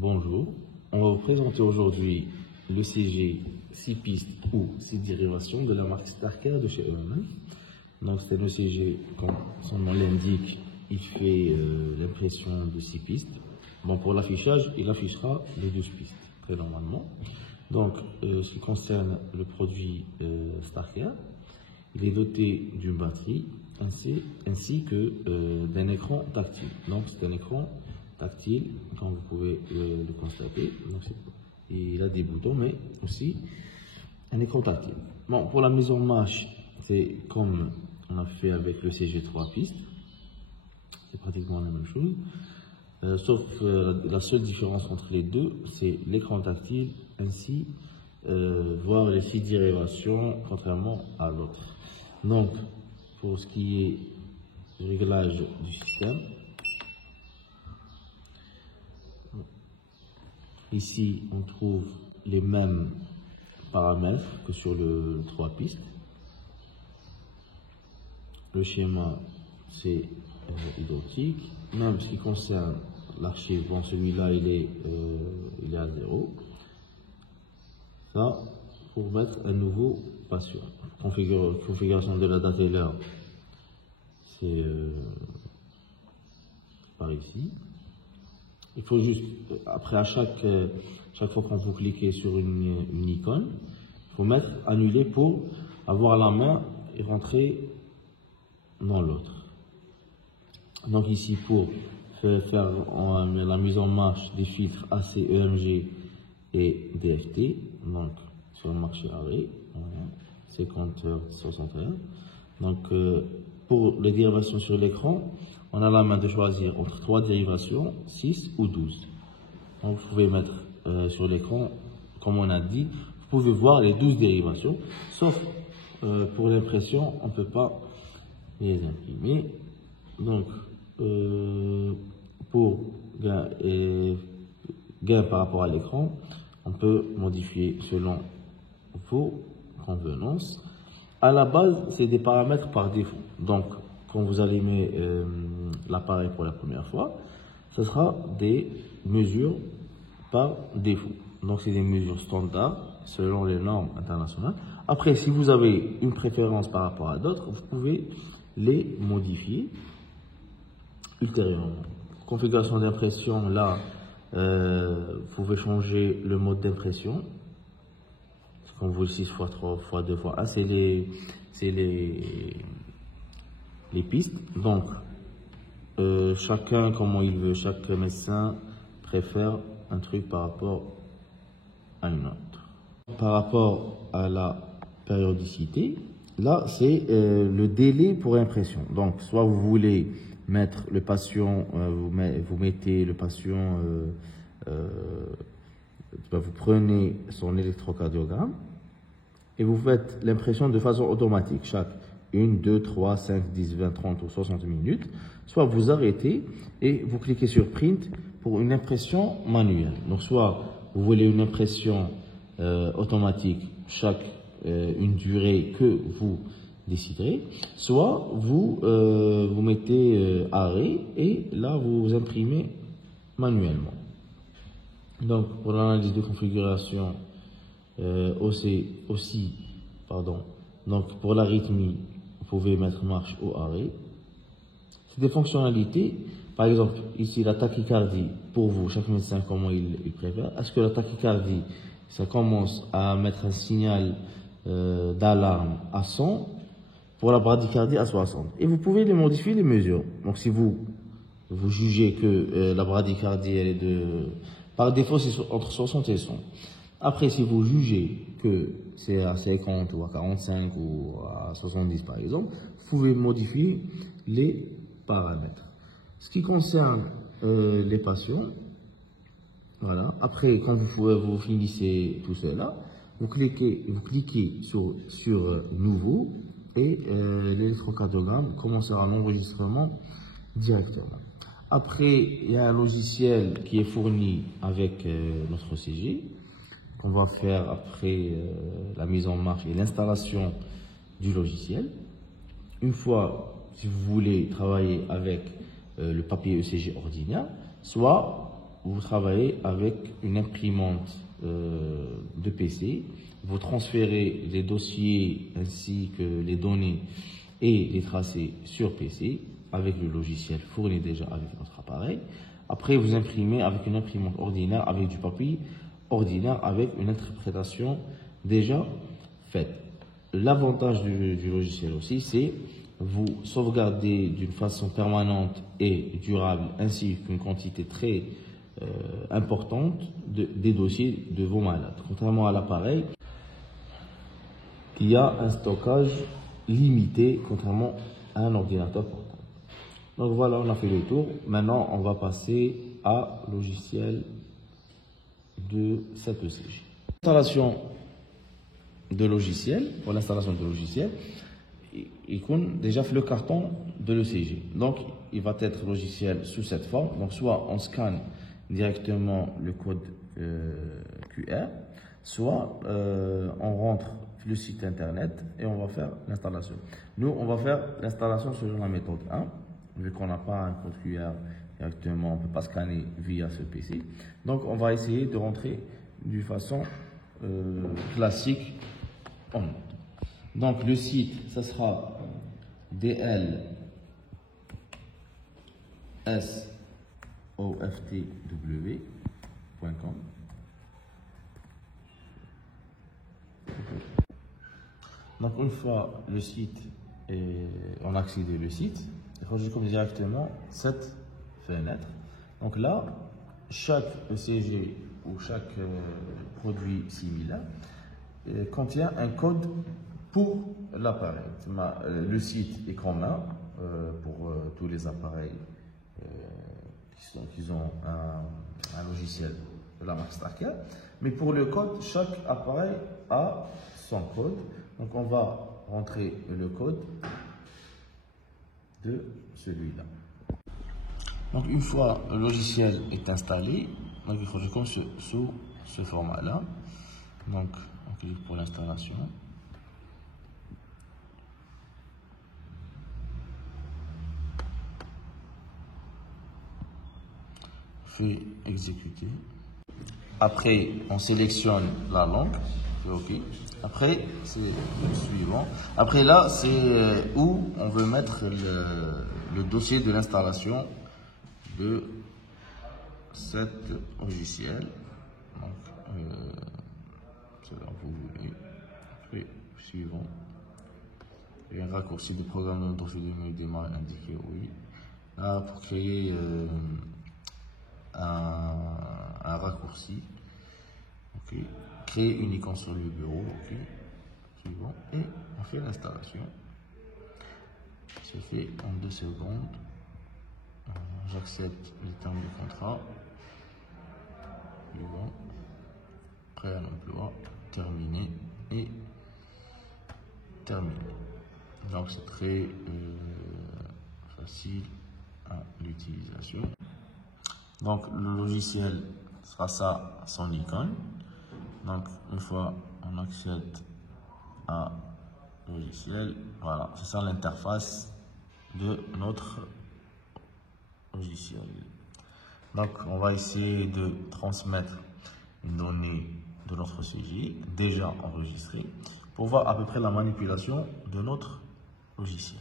Bonjour, on va vous présenter aujourd'hui le CG 6 pistes ou 6 dérivations de la marque Starker de chez EMM. Donc c'est le CG, comme son nom l'indique, il fait l'impression de 6 pistes. Bon, pour l'affichage, il affichera les 12 pistes, très normalement. Donc ce qui concerne le produit Starker, il est doté d'une batterie ainsi que d'un écran tactile. Donc c'est un écran tactile, comme vous pouvez le constater. Donc, il a des boutons, mais aussi un écran tactile. Bon, pour la mise en marche, c'est comme on a fait avec le CG 3 pistes. C'est pratiquement la même chose. Sauf la seule différence entre les deux, c'est l'écran tactile, ainsi voir les 6 dérivations, contrairement à l'autre. Donc, pour ce qui est du réglage du système, ici on trouve les mêmes paramètres que sur le 3 pistes. Le schéma c'est identique. Même ce qui concerne l'archive, bon, celui-là il est à 0. Ça, pour mettre un nouveau patient. Configuration de la date et l'heure, c'est par ici. Il faut juste, après à chaque fois qu'on vous cliquez sur une icône, il faut mettre annuler pour avoir la main et rentrer dans l'autre. Donc ici pour faire la mise en marche des filtres AC, EMG et DFT, donc sur le marché arrêt, 50 Hz, 61. Donc pour les dérivations sur l'écran, on a la main de choisir entre 3 dérivations, 6 ou 12. Donc vous pouvez mettre sur l'écran, comme on a dit, vous pouvez voir les 12 dérivations, sauf pour l'impression, on ne peut pas les imprimer. Donc pour gain par rapport à l'écran, on peut modifier selon vos convenances. À la base, c'est des paramètres par défaut. Donc, quand vous allumez l'appareil pour la première fois, ce sera des mesures par défaut. Donc, c'est des mesures standards selon les normes internationales. Après, si vous avez une préférence par rapport à d'autres, vous pouvez les modifier ultérieurement. Configuration d'impression, là, vous pouvez changer le mode d'impression. Comme vous le 6 x 3 x 2 x 1, c'est les pistes. Donc, chacun comment il veut, chaque médecin préfère un truc par rapport à une autre. Par rapport à la périodicité, là c'est le délai pour impression. Donc, soit vous voulez mettre le patient, vous mettez le patient, vous prenez son électrocardiogramme et vous faites l'impression de façon automatique, chaque 1, 2, 3, 5, 10, 20, 30 ou 60 minutes. Soit vous arrêtez et vous cliquez sur Print pour une impression manuelle. Donc soit vous voulez une impression automatique chaque une durée que vous déciderez, soit vous mettez arrêt et là vous imprimez manuellement. Donc pour l'analyse de configuration donc pour l'arythmie, vous pouvez mettre marche ou arrêt. C'est des fonctionnalités. Par exemple, ici la tachycardie, pour vous, chaque médecin comment il préfère. Est-ce que la tachycardie, ça commence à mettre un signal d'alarme à 100, pour la bradycardie à 60. Et vous pouvez les modifier, les mesures. Donc si vous jugez que la bradycardie elle est par défaut c'est entre 60 et 100. Après, si vous jugez que c'est à 50 ou à 45 ou à 70 par exemple, vous pouvez modifier les paramètres. Ce qui concerne les patients, voilà. Après, quand vous finissez tout cela, vous cliquez sur Nouveau et l'électrocardiogramme commencera l'enregistrement directement. Après, il y a un logiciel qui est fourni avec notre CG, qu'on va faire après la mise en marche et l'installation du logiciel. Une fois, si vous voulez travailler avec le papier ECG ordinaire, soit vous travaillez avec une imprimante de PC, vous transférez les dossiers ainsi que les données et les tracés sur PC avec le logiciel fourni déjà avec votre appareil. Après, vous imprimez avec une imprimante ordinaire, avec du papier ordinaire, avec une interprétation déjà faite. L'avantage du logiciel aussi, c'est vous sauvegardez d'une façon permanente et durable, ainsi qu'une quantité très importante des dossiers de vos malades. Contrairement à l'appareil, il y a un stockage limité, contrairement à un ordinateur portable. Donc voilà, on a fait le tour. Maintenant, on va passer à logiciel de cette ECG. L'installation de logiciel, pour l'installation de logiciel, il compte déjà fait le carton de l'ECG. Donc, il va être logiciel sous cette forme. Donc, soit on scanne directement le code QR, soit on rentre le site internet et on va faire l'installation. Nous, on va faire l'installation selon la méthode 1, vu qu'on n'a pas un code QR directement, on ne peut pas scanner via ce PC. Donc, on va essayer de rentrer d'une façon classique en mode. Donc, le site, ça sera dlsoftw.com. Donc, une fois le site et on a accédé au site, il faut directement cette fenêtre. Donc là, chaque ECG ou chaque produit similaire contient un code pour l'appareil. Le site est commun pour tous les appareils qui ont un logiciel de la marque Starker. Mais pour le code, chaque appareil a son code. Donc on va rentrer le code de celui-là. Donc une fois le logiciel est installé, donc il faut comme sous ce format-là. Donc on clique pour l'installation. Fait exécuter. Après, on sélectionne la langue. OK. Après, c'est le suivant. Après là, c'est où on veut mettre le dossier de l'installation de cet logiciel. Donc, c'est là où vous voulez. Après, suivant. Il y a un raccourci de programme de dossier de menu démarre indiqué oui. Là, pour créer un raccourci. OK. Créer une icône sur le bureau. OK. Suivant. Et on fait l'installation. C'est fait en 2 secondes. J'accepte les termes du contrat. Suivant. Prêt à l'emploi. Terminé. Et terminé. Donc c'est très facile à l'utilisation. Donc le logiciel sera ça, son icône. Donc une fois on accède à logiciel, voilà, c'est ça l'interface de notre logiciel. Donc on va essayer de transmettre une donnée de notre sujet déjà enregistrée pour voir à peu près la manipulation de notre logiciel.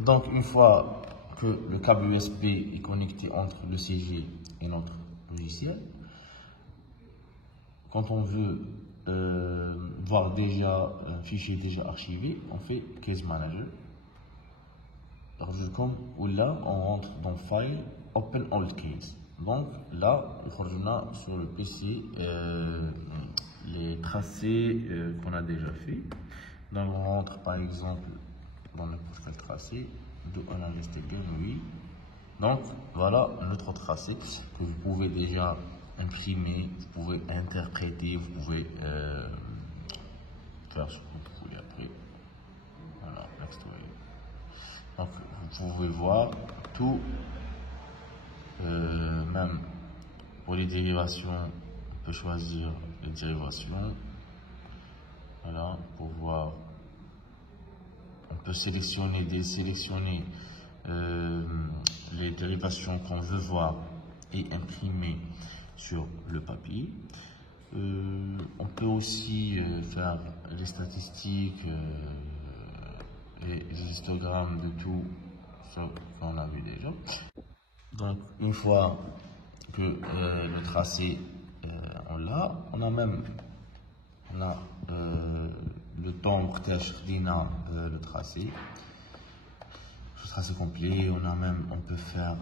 Donc une fois que le câble USB est connecté entre le CG et notre logiciel, quand on veut voir déjà un fichier déjà archivé, on fait Case Manager. Ou là, on rentre dans File, Open Old Case. Donc là, on a sur le PC les tracés qu'on a déjà fait. Donc on rentre par exemple dans n'importe quel tracé de Analyst Again, oui. Donc voilà notre tracé que vous pouvez déjà imprimer, vous pouvez interpréter, vous pouvez faire ce que vous voulez après. Voilà, next way. Donc vous pouvez voir tout, même pour les dérivations, on peut choisir les dérivations. Voilà, pour voir, on peut sélectionner, désélectionner les dérivations qu'on veut voir et imprimé sur le papier. On peut aussi faire les statistiques et les histogrammes de tout ça qu'on a vu déjà. Donc une fois que le tracé on l'a, on a le temps le tracé complet. On peut faire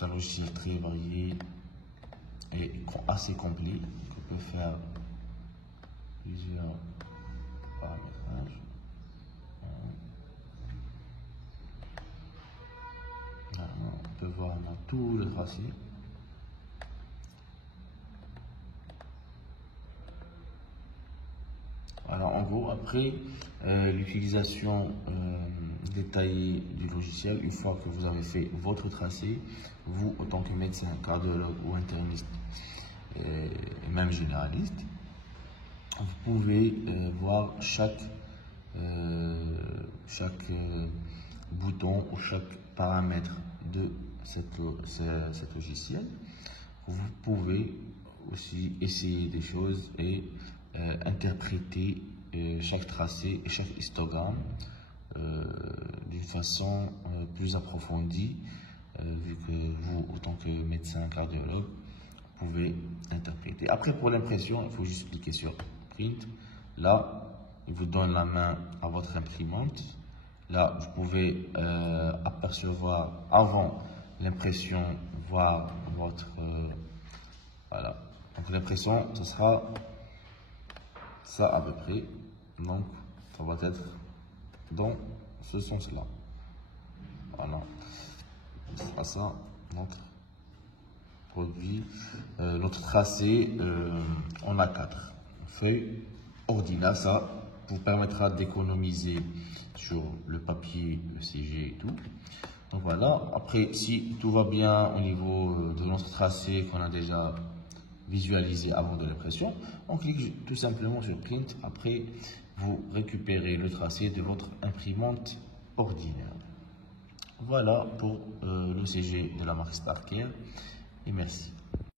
un logiciel très varié et assez complet, on peut faire plusieurs paramétrages. On peut voir dans tout le tracé. Alors en gros, après l'utilisation détaillée du logiciel, une fois que vous avez fait votre tracé, vous, en tant que médecin, cardiologue ou interniste, et même généraliste, vous pouvez voir chaque bouton ou chaque paramètre de cet logiciel. Vous pouvez aussi essayer des choses et interpréter chaque tracé et chaque histogramme d'une façon plus approfondie, vu que vous, en tant que médecin cardiologue, vous pouvez interpréter. Après, pour l'impression, il faut juste cliquer sur Print. Là, il vous donne la main à votre imprimante. Là, vous pouvez apercevoir avant l'impression, voir votre... voilà. Donc l'impression, ce sera ça à peu près. Donc, ça va être dans ce sens-là. Voilà. Ce sera ça, notre produit. Notre tracé en A4. Feuille ordinaire, ça vous permettra d'économiser sur le papier, le CG et tout. Donc voilà, après si tout va bien au niveau de notre tracé qu'on a déjà visualisé avant de l'impression, on clique tout simplement sur Print. Après, vous récupérez le tracé de votre imprimante ordinaire. Voilà pour le CG de la marque Starker et merci.